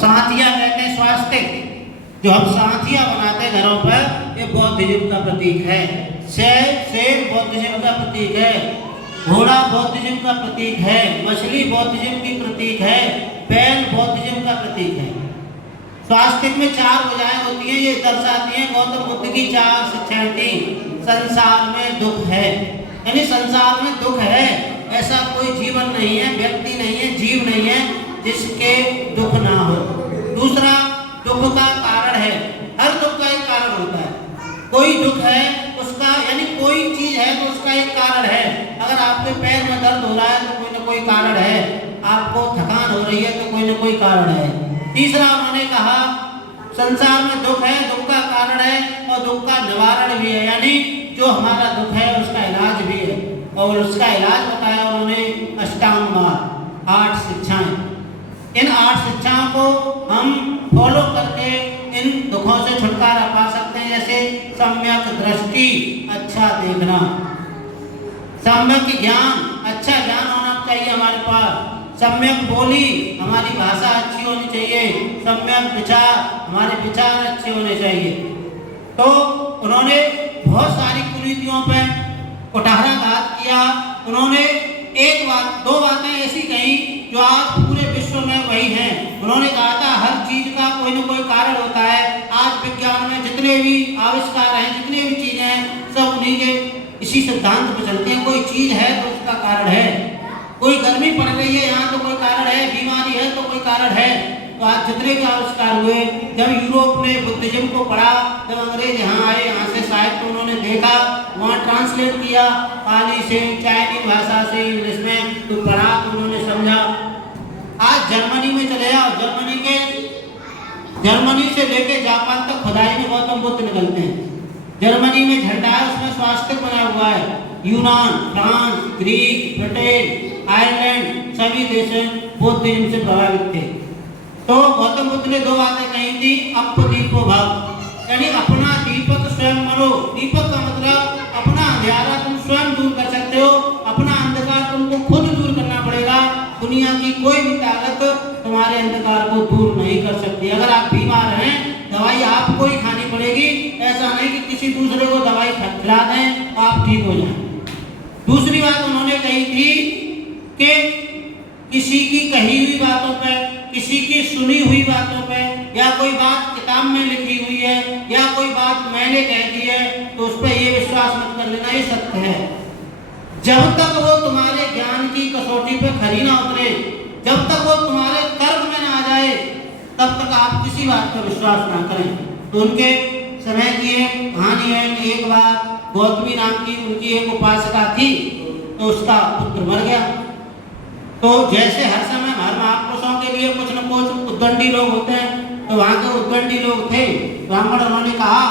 साथिया कहते हैं स्वास्थ्य, जो हम साथिया बनाते हैं घरों पर, ये बौद्धिज्म का प्रतीक है। शेर बौद्धिज्म का प्रतीक है, घोड़ा बौद्धिज्म का प्रतीक है, मछली बौद्धिज्म की प्रतीक है, बैल बौद्धिज्म का प्रतीक है। स्वास्थ्य में 4 भुजाएं होती हैं, ये दर्शाती हैं गौतम बुद्ध की 4 शिक्षाएं थी। संसार में दुख है, यानी संसार में दुख है, ऐसा कोई जीवन नहीं है, व्यक्ति नहीं है, जीव नहीं है जिसके दुख ना हो। दूसरा, दुख का कारण है, हर दुख का एक कारण होता है। कोई दुख है उसका, यानी कोई चीज है तो उसका एक कारण है। अगर आपके पैर में दर्द हो रहा है तो कोई ना कोई कारण है, आपको थकान हो रही है तो कोई ना कोई कारण है। तीसरा उन्होंने कहा संसार में दुख है, दुख का कारण है और दुख का निवारण भी है, यानी जो हमारा दुख है उसका इलाज भी है। और उसका इलाज बताया उन्होंने अष्टांग मार्ग, 8 शिक्षाएं। इन 8 शिक्षाओं को हम फॉलो करके इन दुखों से छुटकारा पा सकते हैं। जैसे सम्यक दृष्टि, अच्छा देखना, सम्यक ज्ञान, अच्छा ज्ञान होना चाहिए हमारे पास, सम्यक बोली, हमारी भाषा अच्छी होनी चाहिए, सम्यक विचार, हमारे विचार अच्छे होने चाहिए। तो उन्होंने बहुत सारी कुरीतियों पर कुठाराघात किया। उन्होंने एक बात, 2 बातें ऐसी कही जो आज पूरे विश्व में वही हैं। उन्होंने कहा था हर चीज का कोई न कोई कारण होता है। आज विज्ञान में जितने भी आविष्कार हैं, जितने भी चीजें हैं, सब उन्हीं के इसी सिद्धांत पर चलते हैं। कोई चीज है तो उसका कारण है, कोई गर्मी पड़ रही है यहाँ तो कोई कारण है, बीमारी है तो कोई कारण है। तो आज जितने भी आविष्कार हुए, जब यूरोप ने बुद्धिज्म को पढ़ा, जब अंग्रेज यहाँ आए, यहाँ से साहित्य उन्होंने देखा, वहाँ ट्रांसलेट किया, पाली से, चाइनीज भाषा से इंग्लिश में तो पढ़ा, तो उन्होंने समझा। आज जर्मनी में चले जाओ, जर्मनी से लेके जापान तक खुदाई में गौतम बुद्ध निकलते हैं। जर्मनी में झंडा है, उसमें स्वास्थ्य बना हुआ है। यूनान, फ्रांस, ग्रीक, ब्रिटेन, आयरलैंड, सभी देश बुद्धिज्म से प्रभावित थे। तो गौतम बुद्ध ने 2 बातें कही थी, अपदीपो भव, यानी अपना दीपक स्वयं मरो। दीपक का मतलब अपना अंधेरा तुम स्वयं दूर कर सकते हो, अपना अंधकार तुमको खुद दूर करना पड़ेगा। दुनिया की कोई भी ताकत तुम्हारे अंधकार को दूर नहीं कर सकती। अगर आप बीमार हैं, दवाई आपको ही खानी पड़ेगी, ऐसा नहीं कि किसी दूसरे को दवाई खिला दें और आप ठीक हो जाएं। दूसरी बात उन्होंने कही थी कि किसी की कही हुई बातों पर, किसी की सुनी हुई बातों पे, या कोई बात किताब में लिखी हुई है, या कोई बात मैंने कह दी है, तो उस पर ये विश्वास मत कर लेना ये सत्य है। जब तक वो तुम्हारे ज्ञान की कसौटी पे खरी ना उतरे, जब तक वो तुम्हारे तर्क में ना आ जाए, तब तक आप किसी बात पर विश्वास ना करें। तो उनके समय की एक कहानी है कि एक बार गौतमी नाम की उनकी एक उपासका थी, तो उसका पुत्र मर गया। तो जैसे हर समय हर महापुरुषों के लिए कुछ न कुछ उद्दंडी लोग होते हैं, तो वहाँ के उद्दंडी लोग थे ब्राह्मण। उन्होंने कहा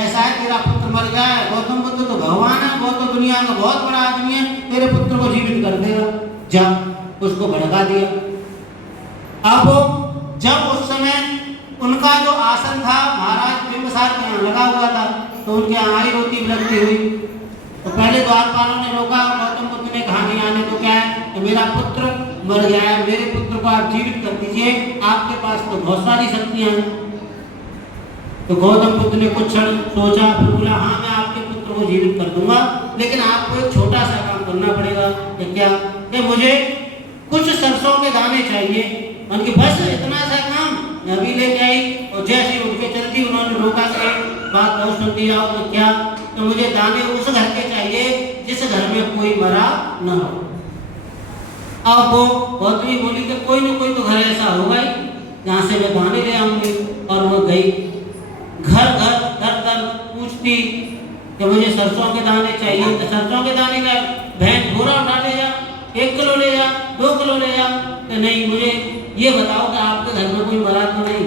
ऐसा है, तेरा पुत्र मर गया है, गौतम बुद्ध तो भगवान है, वो तो दुनिया का बहुत बड़ा आदमी है, तेरे पुत्र को जीवित कर देगा, जा। उसको भड़का दिया। अब जब उस समय उनका जो आसन था महाराज बिंबिसार के यहाँ लगा हुआ था, तो उनके यहाँ आई रोटी लगती हुई, तो पहले द्वारपालों ने रोका। गौतम बुद्ध ने कहा नहीं आने तो क्या है, तो मेरा पुत्र मर गया है, मेरे पुत्र को आप जीवित कर दीजिए, आपके पास तो बहुत सारी शक्तियां हैं। तो गौतम बुद्ध ने कुछ क्षण सोचा, फिर बोला हाँ मैं आपके पुत्र को जीवित कर दूंगा, लेकिन आपको एक छोटा सा काम करना पड़ेगा। क्या? कि मुझे कुछ सरसों के दाने चाहिए। उनकी बस इतना सा काम अभी लेके आई, और जैसे उठ के चलती, उन्होंने रोका कि बात बहुत सुनती जाओ। तो क्या? तो मुझे दाने उस घर के चाहिए जिस घर में कोई मरा न हो। अब वो गौतमी बोली कि कोई न कोई तो घर ऐसा होगा ही जहाँ से मैं दाने ले आऊंगी। और वो गई, घर घर दर दर पूछती कि मुझे सरसों के दाने चाहिए। तो सरसों के दाने का भैंस घोड़ा उठा ले जा, 1 किलो ले जा, 2 किलो ले जा। तो नहीं, मुझे ये बताओ कि आपके घर में कोई मरा तो नहीं?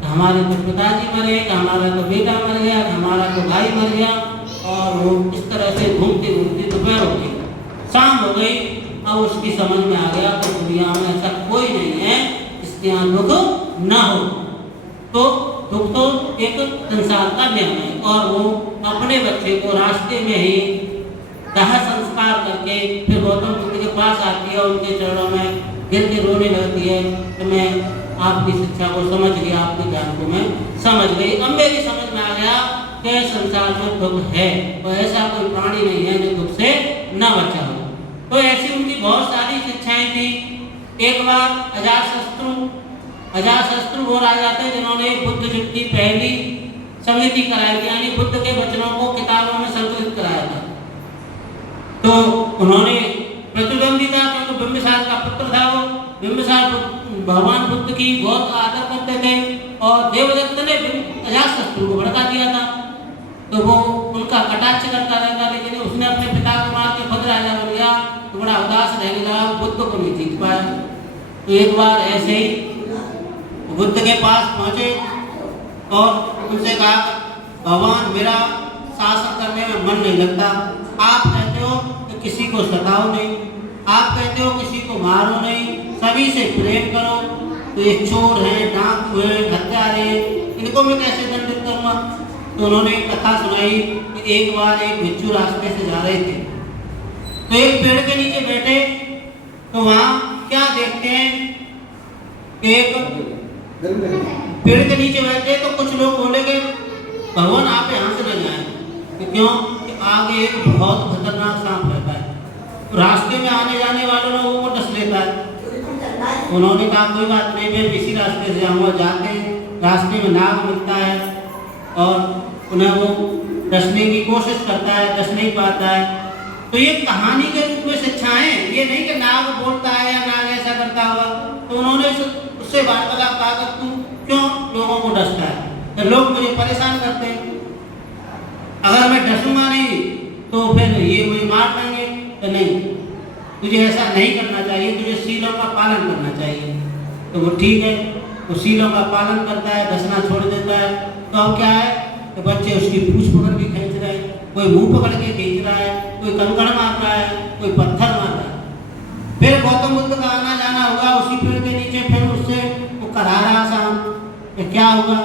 तो हमारे तो पिताजी मरे, कि हमारा तो बेटा मर गया, कि हमारा तो भाई मर गया। और वो इस तरह से घूमते घूमते दोपहर हो गई, शाम हो गई। अब उसकी समझ में आ गया तो दुनिया में ऐसा कोई नहीं है जिसके यहाँ दुख न हो। तो दुख तो एक संसार का नियम है। और वो अपने बच्चे को रास्ते में ही दाह संस्कार करके फिर गौतम बुद्ध के पास आती है, उनके चरणों में गिर के रोने लगती है कि मैं आपकी शिक्षा को समझ गया, आपके ज्ञान को मैं समझ गई, अब मेरी समझ में आ गया कि संसार में दुख है और ऐसा कोई प्राणी नहीं है जो दुख से न बचा हो। तो ऐसी उनकी बहुत सारी शिक्षाएं थी। एक बार अजातशत्रु वो राजा थे जिन्होंने बुद्ध युग की पहली संगति कराई थी, यानी बुद्ध के वचनों को किताबों में संकलित कराया था। तो उन्होंने प्रतिद्वंदी था क्योंकि बिंबिसार का पुत्र था वो। बिंबिसार भगवान बुद्ध की बहुत आदर करते थे और देवदत्त ने अजातशत्रु को भड़का दिया था, तो वो उनका कटाक्ष करता रहता, लेकिन उसने अपने पिता को मार के खुद राजा बन गया, तो बड़ा उदास रहने लगा, बुद्ध को नहीं जीत पाया। तो एक बार ऐसे ही बुद्ध के पास पहुंचे और उनसे कहा, भगवान मेरा शासन करने में मन नहीं लगता, आप कहते हो कि किसी को सताओ नहीं, आप कहते हो किसी को मारो नहीं, सभी से प्रेम करो, तो ये चोर हैं, डाकू हैं, हत्यारे, इनको मैं कैसे दंडित करूँगा। तो उन्होंने एक कथा सुनाई कि एक बार एक भिक्षु रास्ते से जा रहे थे, तो एक पेड़ के नीचे बैठे, तो वहाँ क्या देखते हैं, एक पेड़ के नीचे बैठे तो कुछ लोग बोलेंगे भगवान आप यहाँ से न जाएं, क्यों कि आगे एक बहुत खतरनाक सांप रहता है, रास्ते में आने जाने वाले लोगों को डस लेता है। उन्होंने कहा कोई बात नहीं, मैं इसी रास्ते से जाऊँगा। जाते रास्ते में नाग मिलता है और उन्हें वो डसने की कोशिश करता है, डस नहीं पाता है। तो ये कहानी के रूप में शिक्षाएं, ये नहीं कि नाग बोलता है या नाग ऐसा करता हुआ। तो उन्होंने उससे वार्तालाप कहा कि तू क्यों लोगों को डसता है, तो लोग मुझे परेशान करते हैं, अगर मैं डसूंगा नहीं तो फिर ये मुझे मार देंगे, तो नहीं, तुझे ऐसा नहीं करना चाहिए, तुझे सीलों का पालन करना चाहिए। तो वो ठीक है, वो सीलों का पालन करता है, डसना छोड़ देता है। तो अब क्या है कि बच्चे उसकी पूंछ पकड़ के खींच रहे हैं, कोई मुंह पकड़ के खींच रहा है, कोई कंकड़ मार रहा है, कोई पत्थर मार रहा है। फिर गौतम बुद्ध का आना जाना होगा उसी पेड़ के नीचे, फिर उससे वो करा रहा शाम कि क्या हुआ,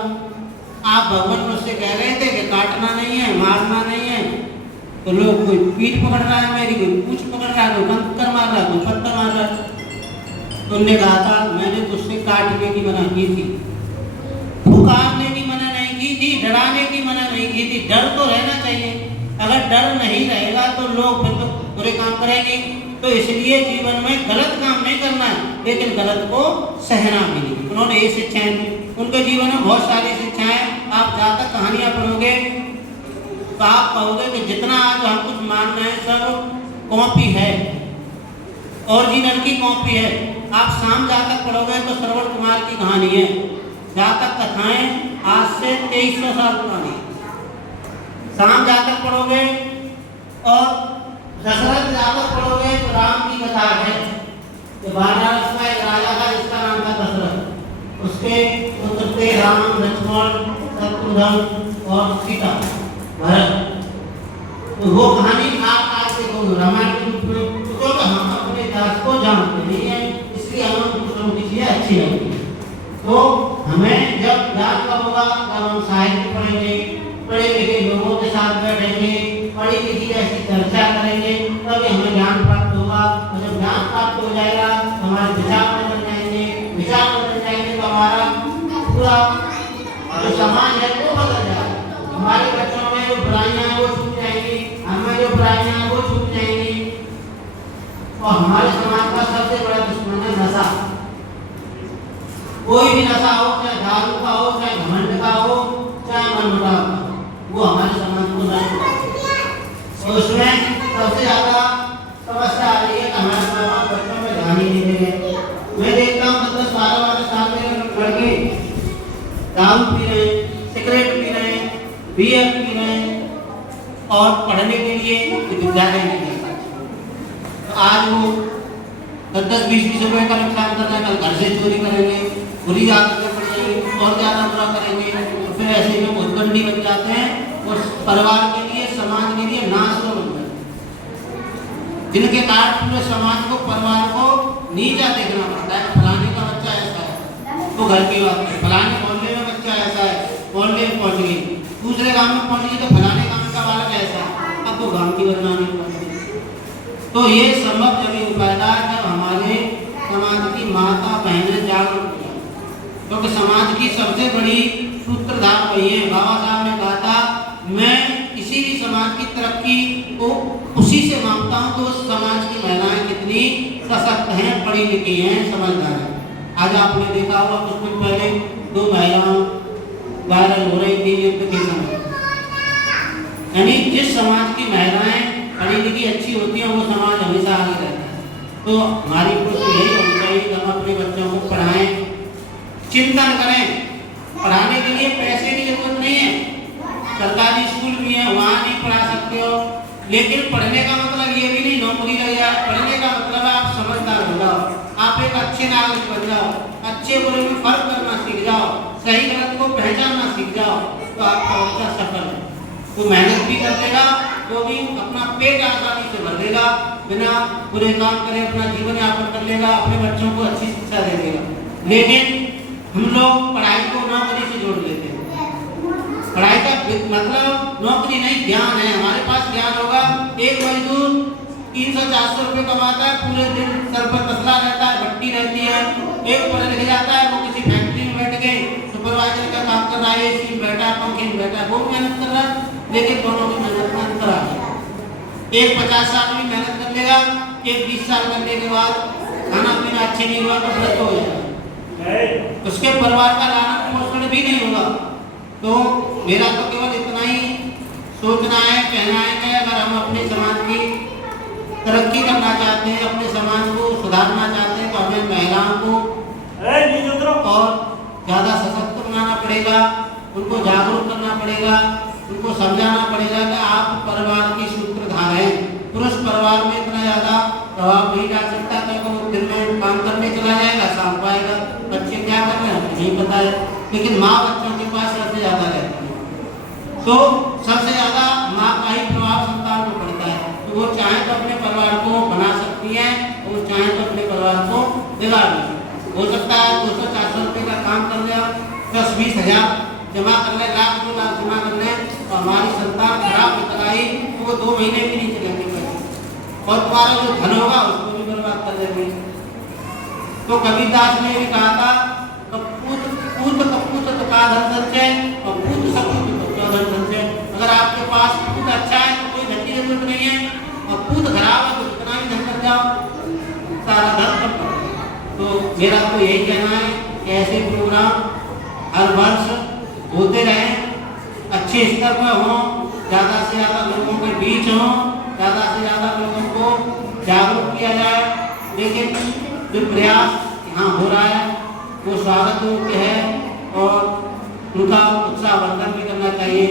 आप भगवान मुझसे कह रहे थे कि काटना नहीं है, मारना नहीं है, तो लोग कोई पीठ पकड़ रहा है मेरी, कोई पूंछ पकड़ रहा है, कोई कंकड़ मार रहा है, कोई पत्थर मार रहा है। तो उनने कहा था मैंने तुझसे काटने की मना की थी, पुकारने की मना नहीं की थी, डराने की मना नहीं की थी। डर तो रहना चाहिए, अगर डर नहीं रहेगा तो लोग फिर तो बुरे काम करेंगे। तो इसलिए जीवन में गलत काम नहीं करना है, लेकिन गलत को सहना भी नहीं। उन्होंने ये शिक्षाएं दी, उनके जीवन में बहुत सारी शिक्षाएं। आप जहाँ तक कहानियाँ पढ़ोगे तो आप कहोगे कि जितना आज हम कुछ मान रहे हैं सब कॉपी है, ओरिजिनल की कॉपी है। आप शाम जहाँ तक पढ़ोगे तो श्रवण कुमार की कहानी है, जहाँ तक कथाएं आज से 2300 साल पुरानी। शाम जहाँ तक पढ़ोगे और दशरथ जहाँ तक पढ़ोगे तो राम की कथा है कि वाराणसी का एक राजा था जिसका नाम था दशरथ, उसके पुत्र थे राम, लक्ष्मण, शत्रुघ्न और सीता, भरत। तो वो कहानी आज देखोगे रामायण के रूप में, तो हम अपने इतिहास को जानते नहीं है, इसलिए हमें दूसरों की चीजें अच्छी लगती है। तो हमें जब ज्ञान कब होगा, जब हम साहित्य पढ़ेंगे, पढ़े लिखे लोगों के साथ बैठेंगे, पढ़ी लिखी ऐसी चर्चा करेंगे, तभी हमें ज्ञान प्राप्त होगा। और जब ज्ञान प्राप्त हो जाएगा हमारे विचार बदल जाएंगे, विचार बदल जाएंगे तो हमारा पूरा जो समाज है वो बदल जाएगा। हमारे बच्चों में जो बुराइयां हैं वो छूट जाएंगी, हमें जो बुराइयां हैं वो छूट जाएंगी। और हमारे समाज का सबसे बड़ा दुश्मन है नशा। कोई भी नशा हो, चाहे दारू का हो, चाहे घमंड का हो, चाहे मनमुटाव का, वो हमारे समाज को नष्ट करता है। और उसमें सबसे ज्यादा समस्या आ रही है कि हमारे समाज बच्चों में ध्यान ही नहीं दे रहे। मैं देखता हूँ 10-12 साल के लड़के दारू पी रहे हैं, सिगरेट पी रहे हैं, बियर पी रहे हैं और पढ़ने के लिए विद्यालय नहीं जाता। तो आज वो 10-20 रुपए का नुकसान कर रहे हैं, कल घर से चोरी करेंगे, बुरी आदतें पड़ जाएंगी और ज़्यादा बुरा करेंगे। तो फिर ऐसे लोग उद्दंडी बन जाते हैं और परिवार के लिए, समाज के लिए नाश बन जाते हैं, जिनके कारण पूरे समाज को, परिवार को नीचा देखना पड़ता है। फलाने का बच्चा ऐसा है तो घर की बात है, फलाने मोहल्ले में बच्चा ऐसा है, मोहल्ले में पहुँच गई, दूसरे गाँव में पहुँच गई तो फलाने गाँव का बालक ऐसा है, अब वो गाँव की बदनामी पड़ गई। तो ये संभव जब हो पाएगा जब हमारे समाज की माता बहनें जागरूक हो जाए, क्योंकि समाज की सबसे बड़ी सूत्रधार वही है। बाबा साहब ने कहा था मैं किसी भी समाज की तरक्की को उसी से मापता हूँ तो उस समाज की महिलाएं कितनी सशक्त हैं, पढ़ी लिखी हैं, समझदार हैं। आज आपने देखा होगा कुछ दिन पहले 2 महिलाएं वायरल हो रही थी युद्ध के समय। यानी जिस समाज की महिलाएं पढ़ी लिखी अच्छी होती हैं वो समाज हमेशा आगे रहता है। तो हमारी कोशिश यही होनी चाहिए कि हम अपने बच्चों को पढ़ाएं, चिंतन करें। पढ़ाने के लिए पैसे की जरूरत नहीं है, सरकारी स्कूल भी है, वहाँ नहीं पढ़ा सकते हो, लेकिन पढ़ने का मतलब ये भी नहीं नौकरी लग जाए। पढ़ने का मतलब आप समझदार हो जाओ, आप एक अच्छे नागरिक बन जाओ, अच्छे बुरे में फर्क करना सीख जाओ, सही गलत को पहचानना सीख जाओ, तो आपका बच्चा सफल है। वो मेहनत भी कर देगा, वो भी अपना पेट आसानी से भर देगा, बिना बुरे काम करे अपना जीवन यापन कर लेगा, अपने बच्चों को अच्छी शिक्षा दे देगा। लेकिन हम लोग पढ़ाई को नौकरी से जोड़ लेते हैं। पढ़ाई का मतलब नौकरी नहीं, ज्ञान है। हमारे पास ज्ञान होगा। एक मजदूर 300-400 रुपये कमाता है, पूरे दिन सर पर तसला रहता है, भट्टी रहती है। एक पढ़ लिख जाता है, वो किसी फैक्ट्री में बैठ गए, सुपरवाइजर का काम कर रहा है, एसी में बैठा है, पंखे में बैठा है, वो मेहनत कर रहा है, लेकिन दोनों की मेहनत में अंतर आ गया। एक 50 साल में मेहनत कर लेगा, एक 20 साल करने के बाद खाना पीना अच्छे नहीं हुआ तो भ्रष्ट हो जाएगा, उसके परिवार का लालन पोषण भी नहीं होगा। तो मेरा तो केवल इतना ही सोचना है, कहना है कि अगर हम अपने समाज की तरक्की करना चाहते हैं, अपने समाज को सुधारना चाहते हैं, तो हमें महिलाओं को और ज़्यादा सशक्त बनाना पड़ेगा, उनको जागरूक करना पड़ेगा, उनको समझाना पड़ेगा कि आप परिवार की सूत्रधार हैं। पुरुष परिवार में इतना ज़्यादा प्रभाव नहीं डाल सकता, क्योंकि वो दिन में काम करने चला जाएगा, शाम को आएगा, बच्चे क्या कर रहे हैं नहीं पता है, लेकिन माँ बच्चों के पास सबसे ज़्यादा रहती है। तो सबसे ज़्यादा माँ का ही प्रभाव संतान को पड़ता है। तो वो चाहे तो अपने परिवार को बना सकती है, वो चाहे तो अपने परिवार को बिगाड़ भी सकती है। हो सकता है 200-400 रुपये का काम कर ले, 10-20 हज़ार जमा कर ले, लाख 2 लाख जमा कर ले, तो हमारी संतान खराब निकल आई तो वो 2 महीने भी नहीं चलेंगे पैसे, और तुम्हारा जो धन होगा उसको भी बर्बाद कर देंगे। तो कबीरदास ने भी कहा था कपूत तो का धन संचय और पूत सपूत तो धन संचय। अगर आपके पास पूत अच्छा है तो कोई धन की जरूरत नहीं है, और पूत खराब है तो कितना भी धन कर जाओ, सारा धन कर। तो मेरा तो यही कहना है कि ऐसे प्रोग्राम हर वर्ष होते रहें, अच्छे स्तर पर हों, ज़्यादा से ज़्यादा लोगों के बीच हों, ज़्यादा से ज़्यादा लोगों को जागरूक किया जाए। लेकिन जो प्रयास यहाँ हो रहा है वो स्वागत योग्य है, और उनका उत्साहवर्धन भी करना चाहिए।